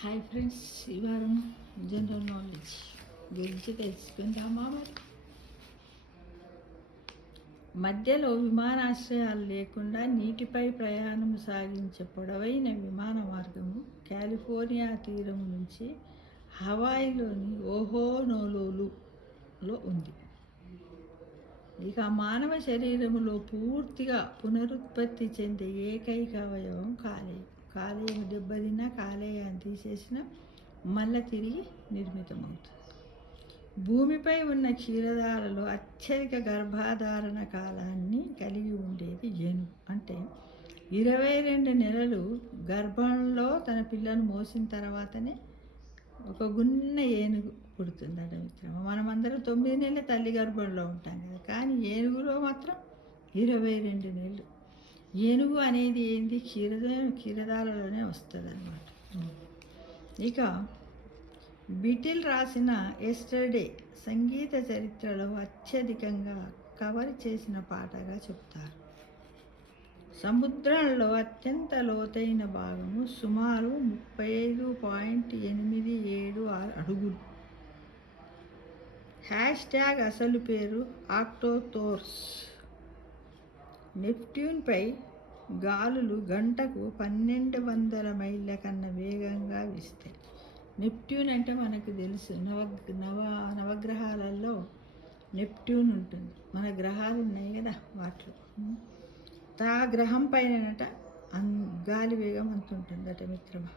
Hi friends, ఈ వారం general knowledge గురించి తెలుసుకుందామా. మధ్యలో విమానాశ్రయాలు లేకుండా నీటిపై ప్రయాణం సాగించే పొడవైన విమాన మార్గము కాలిఫోర్నియా తీరం నుంచి హవాయిలోని ఓహోనోలులో ఉంది. ఇక మానవ శరీరంలో పూర్తిగా పునరుత్పత్తి చెందే ఏకైక అవయవం కాలేయం. కాలేయం దెబ్బతిన్న కాలేయాన్ని తీసేసిన మళ్ళీ తిరిగి నిర్మితమవుతుంది. భూమిపై ఉన్న క్షీరదాలలో అత్యధిక గర్భధారణ కాలాన్ని కలిగి ఉండేది ఏనుగు. అంటే 22 నెలలు గర్భంలో తన పిల్లను మోసిన తర్వాతనే ఒక గున్న ఏనుగు పుడుతుందట మిత్రమా. మనమందరం 9 నెలల తల్లి గర్భంలో ఉంటాం కదా, కానీ ఏనుగులో మాత్రం 22 నెలలు. ఏనుగు అనేది ఏంది, క్షీరదాలలోనే వస్తుంది అన్నమాట. ఇక బీటిల్ రాసిన ఎస్టర్డే సంగీత చరిత్రలో అత్యధికంగా కవర్ చేసిన పాటగా చెప్తారు. సముద్రంలో అత్యంత లోతైన భాగము సుమారు 35.87 అడుగులు. హ్యాష్ట్యాగ్ అసలు పేరు ఆక్టోథోర్స్. నెప్ట్యూన్పై గాలులు గంటకు 1200 మైళ్ళ కన్నా వేగంగా వీస్తాయి. నెప్ట్యూన్ అంటే మనకు తెలుసు, నవగ్రహాలలో నెప్ట్యూన్ ఉంటుంది. మన గ్రహాలు ఉన్నాయి కదా, వాటిలో ఆ గ్రహం పైనట గాలి వేగం అంత ఉంటుందట మిత్రమా.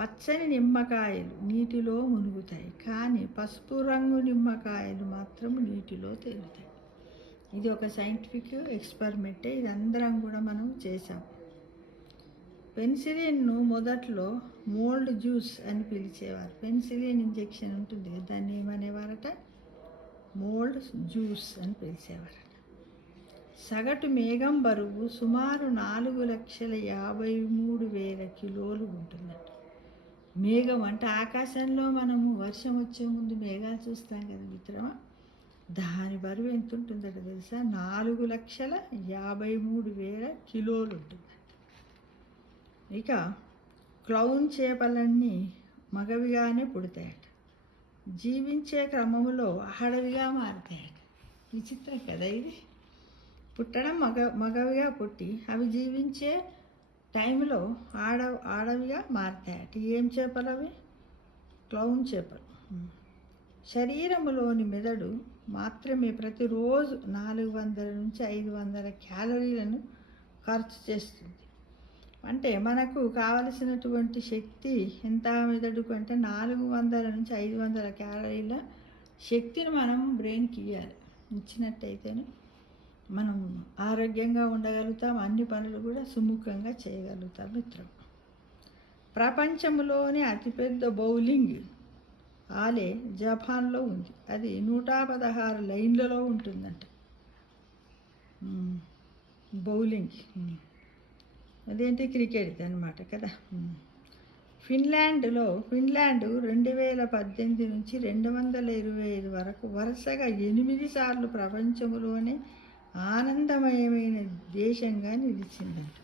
పచ్చని నిమ్మకాయలు నీటిలో మునుగుతాయి, కానీ పసుపు రంగు నిమ్మకాయలు మాత్రం నీటిలో తేలుతాయి. ఇది ఒక సైంటిఫిక్ ఎక్స్పెరిమెంటే. ఇది అందరం కూడా మనం చేసాం. పెన్సిలిన్ను మొదట్లో మోల్డ్ జ్యూస్ అని పిలిచేవారు. పెన్సిలిన్ ఇంజెక్షన్ ఉంటుంది కదా, దాన్ని ఏమనేవారట, మోల్డ్ జ్యూస్ అని పిలిచేవారట. సగటు మేఘం బరువు సుమారు 4,53,000 కిలోలు ఉంటుందట. మేఘం అంటే ఆకాశంలో మనము వర్షం వచ్చే ముందు మేఘాలు చూస్తాం కదా మిత్రమా, దాని బరువు ఎంత ఉంటుందట తెలుసా, 4,53,000 కిలోలు ఉంటుంది. ఇక క్లౌన్ చేపలన్నీ మగవిగానే పుడతాయట. జీవించే క్రమంలో ఆడవిగా మారుతాయట. విచిత్రం కదా ఇది. పుట్టడం మగవిగా పుట్టి అవి జీవించే టైంలో ఆడవిగా మారుతాయట. ఏం చేపలు అవి? క్లౌన్ చేపలు. శరీరంలోని మెదడు మాత్రమే ప్రతిరోజు 400 నుంచి 500 క్యాలరీలను ఖర్చు చేస్తుంది. అంటే మనకు కావలసినటువంటి శక్తి ఎంత మెదడుకు అంటే 400 నుంచి 500 క్యాలరీల శక్తిని మనం బ్రెయిన్కి ఇవ్వాలి. ఇచ్చినట్టయితేనే మనం ఆరోగ్యంగా ఉండగలుగుతాం, అన్ని పనులు కూడా సుముఖంగా చేయగలుగుతాం మిత్రం. ప్రపంచంలోనే అతిపెద్ద బౌలింగ్ ఆలే జపాన్లో ఉంది. అది 116 లైన్లలో ఉంటుందంట. బౌలింగ్ అదేంటి, క్రికెట్ అనమాట కదా. ఫిన్లాండ్ 2018 నుంచి 225 వరకు వరుసగా 8 సార్లు ప్రపంచంలోనే ఆనందమయమైన దేశంగా నిలిచిందంట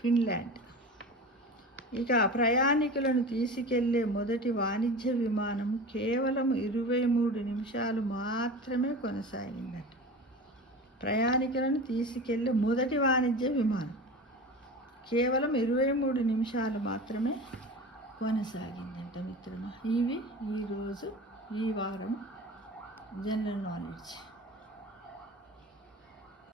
ఫిన్లాండ్. ఇక ప్రయాణికులను తీసుకెళ్లే మొదటి వాణిజ్య విమానం కేవలం 23 నిమిషాలు మాత్రమే కొనసాగిందట. ప్రయాణికులను తీసుకెళ్లే మొదటి వాణిజ్య విమానం కేవలం 23 నిమిషాలు మాత్రమే కొనసాగిందంట మిత్రమా. ఇవి ఈరోజు ఈ వారం జనరల్ నాలెడ్జ్.